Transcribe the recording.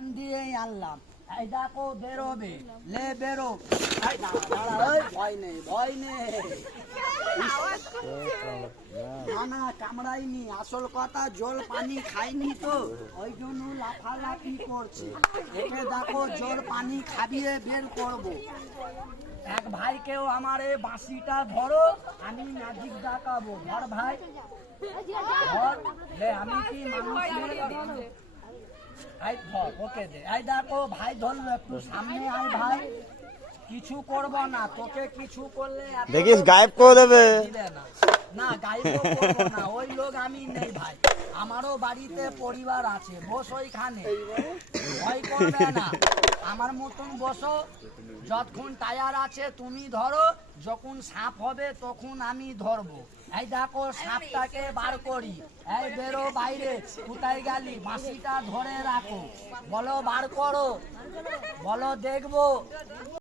টান দিয়েই আনলাম। এই দেখো বেরোবে, লে বেরো। ভয় নেই, ভয় নেই। না না, কামড়াইনি। আসল কথা জল পানি খাইনি তো, ওই জন্য লাফালাফি করছে। একে দেখো জল পানি খাবিয়ে বের করবো। এক ভাইকেও আমার এই বাঁশিটা ধরো, আমি ম্যাজিক দেখাবো। ধর ভাই, ধর। আমি কি মানুষ? এই ধর, ওকে দে। এই দেখো ভাই ধরলো, একটু সামনে আয় ভাই। কিছু করব না, তোকে কিছু করলে দেখিস গায়েব করে দেবে। না, গায়েব করবো না, ওই লোক আমি নেই ভাই। আমারও বাড়িতে পরিবার আছে, বস ওইখানে, ভয় করবে না। আমার মতন বসো, যতক্ষণ টায়ার আছে তুমি ধরো, যখন সাপ হবে তখন আমি ধরবো। এই দেখো সাপটাকে বার করি। এই বেরো বাইরে, কোথায় গেলি? বাঁশিটা ধরে রাখো, বলো বার করো, বলো দেখবো।